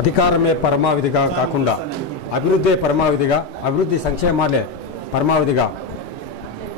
అధికారమే పరమావధిగా కాకుండా అభివృద్ధే పరమావధిగా, అభివృద్ధి సంక్షేమాలే పరమావధిగా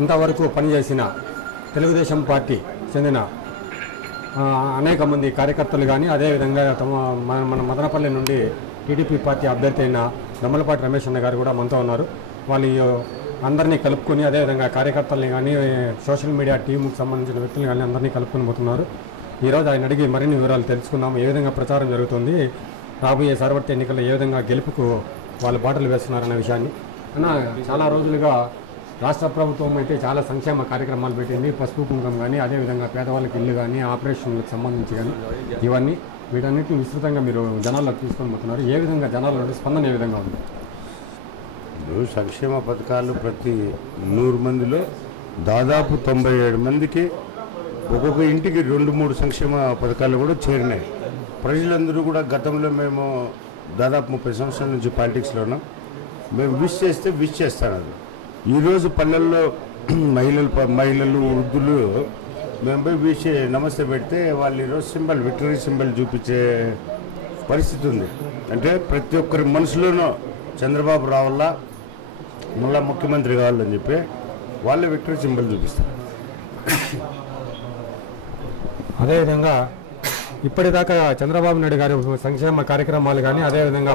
ఇంతవరకు పనిచేసిన తెలుగుదేశం పార్టీ చెందిన అనేక మంది కార్యకర్తలు కానీ, అదేవిధంగా మన మదనపల్లి నుండి టీడీపీ పార్టీ అభ్యర్థి అయిన దమ్మలపాటి రమేష్ అన్న గారు కూడా మనతో ఉన్నారు. వాళ్ళు అందరినీ కలుపుకొని, అదేవిధంగా కార్యకర్తల్ని కానీ, సోషల్ మీడియా టీముకు సంబంధించిన వ్యక్తులు కానీ అందరినీ కలుపుకొని పోతున్నారు. ఈరోజు ఆయన అడిగి మరిన్ని వివరాలు తెలుసుకుందాం. ఏ విధంగా ప్రచారం జరుగుతుంది, రాబోయే సార్వత్రిక ఎన్నికల్లో ఏ విధంగా గెలుపుకు వాళ్ళు బాటలు వేస్తున్నారన్న విషయాన్ని. అన్న, చాలా రోజులుగా రాష్ట్ర ప్రభుత్వం అయితే చాలా సంక్షేమ కార్యక్రమాలు పెట్టింది. పసుపు కుంకం కానీ, అదేవిధంగా పేదవాళ్ళకి ఇల్లు కానీ, ఆపరేషన్లకు సంబంధించి కానీ, ఇవన్నీ వీటన్నిటిని విస్తృతంగా మీరు జనాల్లోకి తీసుకొని పోతున్నారు. ఏ విధంగా జనాల స్పందన ఏ విధంగా ఉంది? సంక్షేమ పథకాలు ప్రతి 100 మందిలో దాదాపు 97 మందికి ఒక్కొక్క ఇంటికి 2-3 సంక్షేమ పథకాలు కూడా చేరినాయి. ప్రజలందరూ కూడా గతంలో మేము దాదాపు 30 సంవత్సరాల నుంచి పాలిటిక్స్లో ఉన్నాం. మేము విష్ చేస్తే విష్ చేస్తాను. ఈరోజు పల్లెల్లో మహిళలు వృద్ధులు మేము పోయి విష్ నమస్తే పెడితే వాళ్ళు ఈరోజు విక్టరీ సింబల్ చూపించే పరిస్థితి ఉంది. అంటే ప్రతి ఒక్కరి మనసులోనూ చంద్రబాబు రావాలా, మళ్ళా ముఖ్యమంత్రి కావాలని చెప్పి వాళ్ళే విక్టరీ సింబల్ చూపిస్తారు. అదేవిధంగా ఇప్పటిదాకా చంద్రబాబు నాయుడు గారి సంక్షేమ కార్యక్రమాలు కానీ, అదేవిధంగా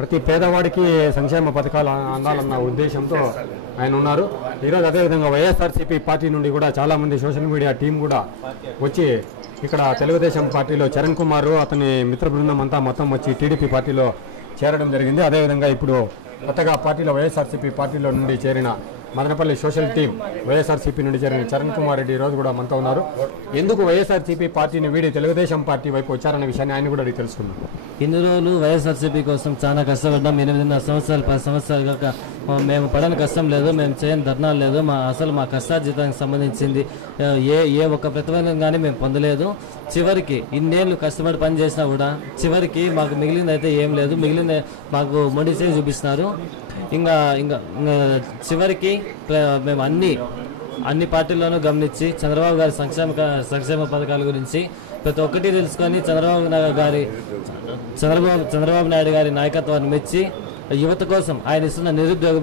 ప్రతి పేదవాడికి సంక్షేమ పథకాలు అందాలన్న ఉద్దేశంతో ఆయన ఉన్నారు. ఈరోజు అదేవిధంగా వైఎస్ఆర్సీపీ పార్టీ నుండి కూడా చాలామంది సోషల్ మీడియా టీం కూడా వచ్చి ఇక్కడ తెలుగుదేశం పార్టీలో చరణ్ కుమార్ అతని మిత్ర బృందం అంతా మొత్తం వచ్చి టీడీపీ పార్టీలో చేరడం జరిగింది. అదేవిధంగా ఇప్పుడు కొత్తగా పార్టీలో వైఎస్ఆర్సీపీ పార్టీలో నుండి చేరిన మదనపల్లి సోషల్ టీం వైఎస్ఆర్సీపీ నుండి చేరిన చరణ్ కుమార్ రెడ్డి ఈరోజు కూడా మనతో ఉన్నారు. ఎందుకు వైఎస్ఆర్సీపీ పార్టీని వీడి తెలుగుదేశం పార్టీ వైపు వచ్చారన్న విషయాన్ని ఆయన కూడా అడిగి తెలుసుకున్నాం. ఇన్ని రోజులు వైఎస్ఆర్సీపీ కోసం చాలా కష్టపడ్డాం. 8.5 సంవత్సరాలు 10 సంవత్సరాలుగా మేము పడని కష్టం లేదు, మేము చేయని ధర్నాలు లేదు. మా కష్టార్జితానికి సంబంధించింది ఏ ఒక్క ప్రతిఫలం కానీ మేము పొందలేదు. చివరికి ఇన్నేళ్ళు కష్టపడి పని చేసినా కూడా చివరికి మాకు మిగిలింది అయితే ఏం లేదు. మిగిలిన మాకు మొండిసే చూపిస్తున్నారు. ఇంకా చివరికి మేము అన్ని పార్టీల్లోనూ గమనించి చంద్రబాబు గారి సంక్షేమ పథకాల గురించి ప్రతి ఒక్కటి తెలుసుకొని చంద్రబాబు నాయుడు గారి నాయకత్వాన్ని మెచ్చి యువత కోసం ఆయన ఇస్తున్న నిరుద్యోగ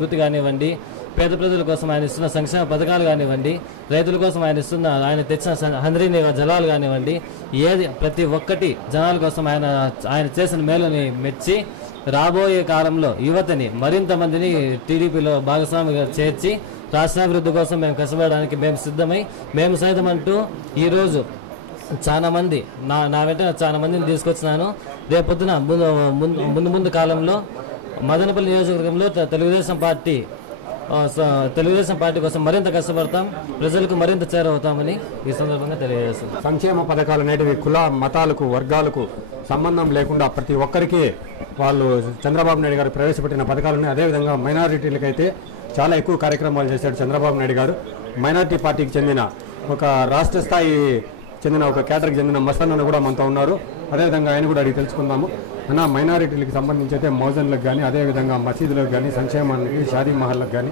వృత్తి కానివ్వండి, పేద ప్రజల కోసం ఆయన ఇస్తున్న సంక్షేమ పథకాలు కానివ్వండి, రైతుల కోసం ఆయన తెచ్చిన హంద్రీని జలాలు కానివ్వండి, ప్రతి ఒక్కటి జనాల కోసం ఆయన చేసిన మేలుని మెచ్చి రాబోయే కాలంలో యువతని మరింత మందిని టీడీపీలో భాగస్వామిగా చేర్చి రాష్ట్రాభివృద్ధి కోసం మేము కష్టపడడానికి మేము సిద్ధమై మేము సైతం అంటూ ఈరోజు చాలా మంది నా వెంట చాలా మందిని తీసుకొచ్చినాను. రేపొద్దున ముందు కాలంలో మదనపల్లి నియోజకవర్గంలో తెలుగుదేశం పార్టీ కోసం మరింత కష్టపడతాం, ప్రజలకు మరింత చేరవుతామని ఈ సందర్భంగా తెలియజేస్తాం. సంక్షేమ పథకాలు అనేటివి కుల మతాలకు వర్గాలకు సంబంధం లేకుండా ప్రతి ఒక్కరికి వాళ్ళు చంద్రబాబు నాయుడు గారు ప్రవేశపెట్టిన పథకాలని, అదేవిధంగా మైనారిటీలకైతే చాలా ఎక్కువ కార్యక్రమాలు చేశాడు చంద్రబాబు నాయుడు గారు. మైనారిటీ పార్టీకి చెందిన ఒక రాష్ట్ర స్థాయి చెందిన ఒక కేటర్కి చెందిన మస్తానన్న కూడా మనతో ఉన్నారు. అదేవిధంగా ఆయన కూడా అడిగి తెలుసుకుందాము. అన్న, మైనారిటీలకు సంబంధించి అయితే మౌజన్లకు కానీ, అదేవిధంగా మసీదులకు కానీ, సంక్షేమానికి షాదీ మహల్లకు కానీ,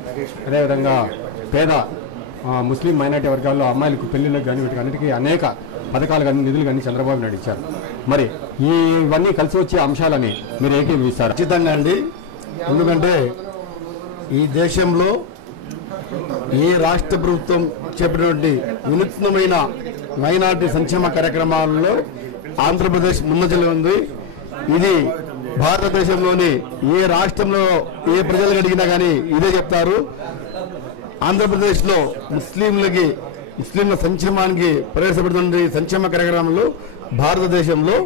అదేవిధంగా పేద ముస్లిం మైనారిటీ వర్గాల్లో అమ్మాయిలకు పెళ్లిళ్ళకు కానీ వీటికి అన్నిటికీ అనేక పథకాలు కానీ నిధులు కానీ చంద్రబాబు నాయుడు ఇచ్చారు. మరి ఇవన్నీ కలిసి వచ్చే అంశాలని మీరు ఏకీభవిస్తారు? ఖచ్చితంగా అండి. ఎందుకంటే ఈ దేశంలో ఏ రాష్ట్ర ప్రభుత్వం చేపట్టినటువంటి వినూత్నమైన మైనార్టీ సంక్షేమ కార్యక్రమాలలో ఆంధ్రప్రదేశ్ ముందంజలో ఉంది. ఇది భారతదేశంలోని ఏ రాష్ట్రంలో ఏ ప్రజలకు అడిగినా కానీ ఇదే చెప్తారు. ఆంధ్రప్రదేశ్లో ముస్లింల సంక్షేమానికి ప్రవేశపెడుతున్న సంక్షేమ కార్యక్రమాలు భారతదేశంలో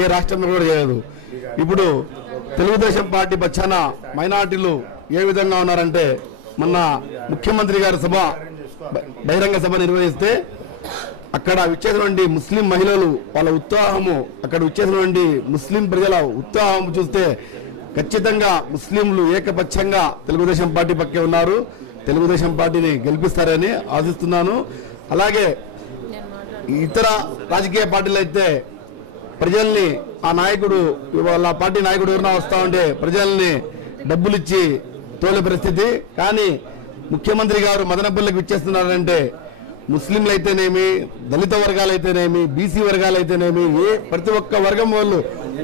ఏ రాష్ట్రంలో కూడా చేయలేదు. ఇప్పుడు తెలుగుదేశం పార్టీ పక్షాన మైనార్టీలు ఏ విధంగా ఉన్నారంటే, మొన్న ముఖ్యమంత్రి గారి బహిరంగ సభ నిర్వహిస్తే అక్కడ విచ్చేసినటువంటి ముస్లిం మహిళలు వాళ్ళ ఉత్సాహము, అక్కడ విచ్చేసినటువంటి ముస్లిం ప్రజల ఉత్సాహం చూస్తే ఖచ్చితంగా ముస్లింలు ఏకపక్షంగా తెలుగుదేశం పార్టీ పక్కే ఉన్నారు. తెలుగుదేశం పార్టీని గెలిపిస్తారని ఆశిస్తున్నాను. అలాగే ఇతర రాజకీయ పార్టీలు అయితే ప్రజల్ని ఆ నాయకుడు వాళ్ళ పార్టీ నాయకుడు ఎవరైనా వస్తా ఉంటే ప్రజల్ని డబ్బులు ఇచ్చి తోలే పరిస్థితి. కానీ ముఖ్యమంత్రి గారు మదనపల్లికి విచ్చేస్తున్నారంటే ముస్లింలు అయితేనేమి, దళిత వర్గాలైతేనేమి, బీసీ వర్గాలైతేనేమి, ప్రతి ఒక్క వర్గం వాళ్ళు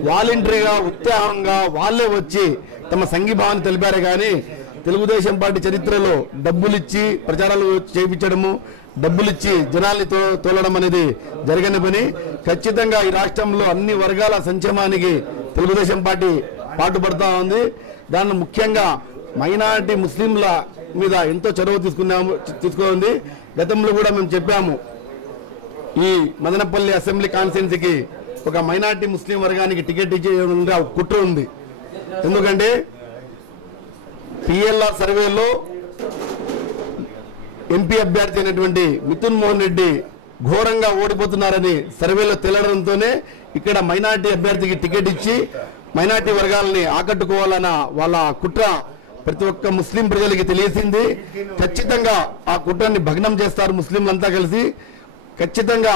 వాలంటరీగా ఉత్సాహంగా వాళ్ళే వచ్చి తమ సంఘీభావాన్ని తెలిపారే కానీ తెలుగుదేశం పార్టీ చరిత్రలో డబ్బులిచ్చి ప్రచారాలు చేయించడము, డబ్బులిచ్చి జనాల్ని తోలడం అనేది జరగని పని. ఖచ్చితంగా ఈ రాష్ట్రంలో అన్ని వర్గాల సంక్షేమానికి తెలుగుదేశం పార్టీ పాటుపడతా ఉంది. దాన్ని ముఖ్యంగా మైనారిటీ ముస్లింల మీద ఎంతో చొరవ తీసుకుంది. గతంలో కూడా మేము చెప్పాము, ఈ మదనపల్లి అసెంబ్లీ కాన్స్టిట్యున్సీకి ఒక మైనారిటీ ముస్లిం వర్గానికి టికెట్ ఇచ్చే కుట్ర ఉంది. ఎందుకంటే పిఎల్ఆర్ సర్వేలో ఎంపీ అభ్యర్థి అయినటువంటి మిథున్ మోహన్ రెడ్డి ఘోరంగా ఓడిపోతున్నారని సర్వేలో తేలడంతోనే ఇక్కడ మైనారిటీ అభ్యర్థికి టికెట్ ఇచ్చి మైనారిటీ వర్గాలని ఆకట్టుకోవాలన్న వాళ్ళ కుట్ర ప్రతి ఒక్క ముస్లిం ప్రజలకి తెలిసింది. ఖచ్చితంగా ఆ కుట్రని భగ్నం చేస్తారు ముస్లింలంతా కలిసి. ఖచ్చితంగా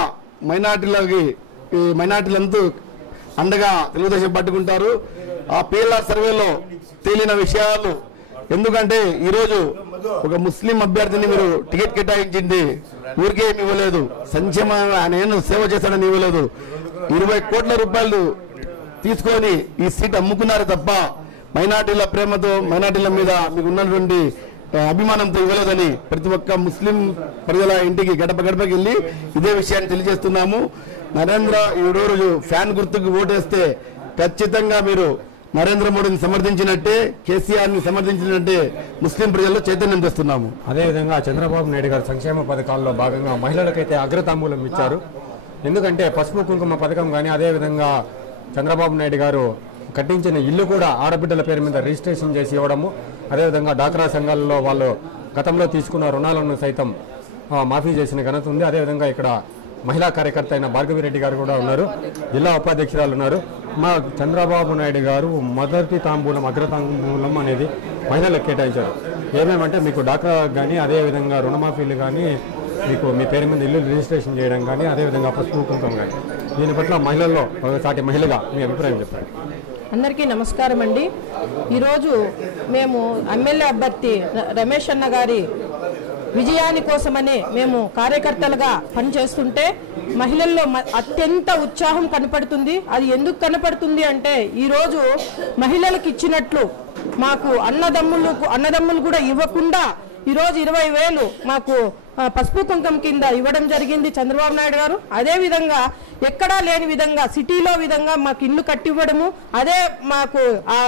మైనారిటీలంతా అండగా తెలుగుదేశం పట్టుకుంటారు. ఆ పిఎల్ఆర్ సర్వేలో తేలిన విషయాలు, ఎందుకంటే ఈరోజు ఒక ముస్లిం అభ్యర్థిని మీరు టికెట్ కేటాయించింది ఊరికే ఏమి ఇవ్వలేదు, సంక్షేమ ఆయన సేవ చేశాడని ఇవ్వలేదు, 20 కోట్ల రూపాయలు తీసుకొని ఈ సీట్ అమ్ముకున్నారు తప్ప మైనార్టీల ప్రేమతో, మైనార్టీల మీద మీకు ఉన్నటువంటి అభిమానంతో ఇవ్వలేదని ప్రతి ఒక్క ముస్లిం ప్రజల ఇంటికి గడప గడపకి వెళ్ళి ఇదే విషయాన్ని తెలియజేస్తున్నాము. నరేంద్ర ఈరోజు ఫ్యాన్ గుర్తుకు ఓటేస్తే ఖచ్చితంగా మీరు నరేంద్ర మోడీని సమర్థించినట్టే, కేసీఆర్ని సమర్థించినట్టే ముస్లిం ప్రజల్లో చైతన్యం తెస్తున్నాము. అదేవిధంగా చంద్రబాబు నాయుడు గారు సంక్షేమ పథకాల్లో భాగంగా మహిళలకైతే అగ్రతాంబూలం ఇచ్చారు. ఎందుకంటే పసుపు కుంకుమ పథకం కానీ, అదేవిధంగా చంద్రబాబు నాయుడు గారు కట్టించిన ఇల్లు కూడా ఆడబిడ్డల పేరు మీద రిజిస్ట్రేషన్ చేసి ఇవ్వడము, అదేవిధంగా డాక్రా సంఘాలలో వాళ్ళు గతంలో తీసుకున్న రుణాలను సైతం మాఫీ చేసిన ఘనత ఉంది. అదేవిధంగా ఇక్కడ మహిళా కార్యకర్త అయిన భార్గవిరెడ్డి గారు కూడా ఉన్నారు, జిల్లా ఉపాధ్యక్షురాలు ఉన్నారు. మా చంద్రబాబు నాయుడు గారు మొదటి తాంబూలం అగ్రతాంబూలం అనేది మహిళలకు కేటాయించారు. ఏమేమంటే మీకు డాక్రా కానీ, అదేవిధంగా రుణమాఫీలు కానీ, మీకు మీ పేరు మీద ఇల్లు రిజిస్ట్రేషన్ చేయడం కానీ, అదేవిధంగా పసుపు కుంకుమ కానీ, దీని పట్ల మహిళల్లో సాటి మహిళగా మీ అభిప్రాయం చెప్పండి. అందరికీ నమస్కారం అండి. ఈరోజు మేము ఎమ్మెల్యే అభ్యర్థి రమేష్ అన్న గారి విజయాని కోసమని మేము కార్యకర్తలుగా పనిచేస్తుంటే మహిళల్లో అత్యంత ఉత్సాహం కనపడుతుంది. అది ఎందుకు కనపడుతుంది అంటే ఈరోజు మహిళలకు ఇచ్చినట్లు మాకు అన్నదమ్ములు కూడా ఇవ్వకుండా ఈరోజు 20,000 మాకు పసుపు కుంకం కింద ఇవ్వడం జరిగింది చంద్రబాబు నాయుడు గారు. అదేవిధంగా ఎక్కడా లేని విధంగా సిటీలో విధంగా మాకు ఇల్లు కట్టివ్వడము, అదే మాకు ఆ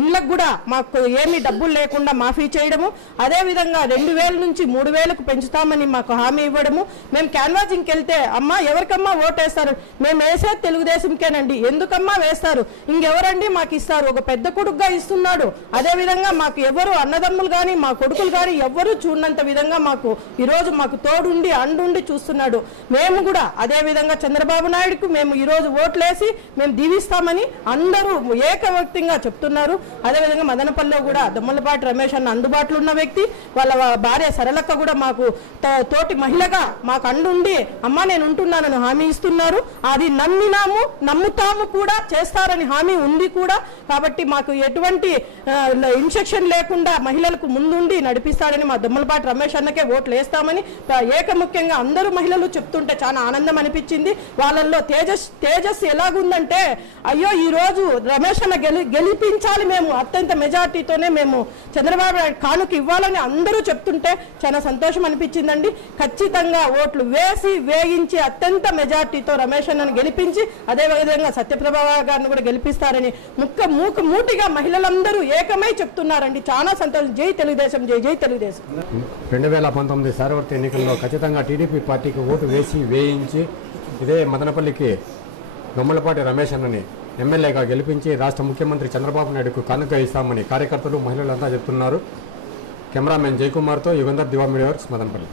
ఇళ్ళకు కూడా మాకు ఏమీ డబ్బులు లేకుండా మాఫీ చేయడము, అదేవిధంగా 2,000 నుంచి 3,000కు పెంచుతామని మాకు హామీ ఇవ్వడము. మేము క్యాన్వాసింగ్కి వెళ్తే అమ్మా ఎవరికమ్మా ఓటేస్తారు, మేము వేసేది తెలుగుదేశంకేనండి, ఎందుకమ్మా వేస్తారు, ఇంకెవరండి మాకు ఇస్తారు, ఒక పెద్ద కొడుకుగా ఇస్తున్నాడు. అదేవిధంగా మాకు ఎవరు అన్నదమ్ములు కానీ మా కొడుకులు కానీ ఎవ్వరూ చూడనంత విధంగా మాకు ఈరోజు మాకు తోడుండి అండుండి చూస్తున్నాడు. మేము కూడా అదే విధంగా చంద్రబాబు నాయుడుకు మేము ఈరోజు ఓట్లేసి మేము దీవిస్తామని అందరూ ఏకవ్యక్తంగా చెప్తున్నారు. అదేవిధంగా మదనపల్లిలో కూడా దొమ్మలపాటి రమేష్ అన్న అందుబాటులో ఉన్న వ్యక్తి, వాళ్ళ భార్య సరళక్క కూడా మాకు తోటి మహిళగా మాకు అండుండి అమ్మ నేను ఉంటున్నానని హామీ ఇస్తున్నారు. అది నమ్మినాము, నమ్ముతాము కూడా, చేస్తారని హామీ ఉంది కూడా. కాబట్టి మాకు ఎటువంటి ఇన్స్ట్రక్షన్ లేకుండా మహిళలకు ముందుండి నడిపిస్తారని మా దొమ్మలపాటి రమేష్ అన్నకే ఓట్లు వేస్తామని ఏకముఖ్యంగా అందరూ మహిళలు చెప్తుంటే చాలా ఆనందం అనిపించింది. వాళ్ళల్లో తేజస్ ఎలాగుందంటే అయ్యో ఈ రోజు రమేష్ అన్న గెలిపించాలి, మేము అత్యంత మెజార్టీతోనే మేము చంద్రబాబు నాయుడు కానుక ఇవ్వాలని అందరూ చెప్తుంటే చాలా సంతోషం అనిపించిందండి. ఖచ్చితంగా ఓట్లు వేయించి అత్యంత మెజార్టీతో రమేష్ అన్నను గెలిపించి అదేవిధంగా సత్యప్రభ గారిని కూడా గెలిపిస్తారని మూటిగా మహిళలందరూ ఏకమై చెప్తున్నారండి. చాలా సంతోషం. జై తెలుగుదేశం, జై జై తెలుగుదేశం. 2019 సార్వత్రిక ఎన్నికల్లో ఖచ్చితంగా టీడీపీ పార్టీకి ఓటు వేయించి ఇదే మదనపల్లికి దొమ్మలపాటి రమేష్ అన్నని ఎమ్మెల్యేగా గెలిపించి రాష్ట్ర ముఖ్యమంత్రి చంద్రబాబు నాయుడుకు కానుక ఇస్తామని కార్యకర్తలు మహిళలంతా చెప్తున్నారు. కెమెరామెన్ జయకుమార్తో Yugandhar Diva media works, Madanapalle.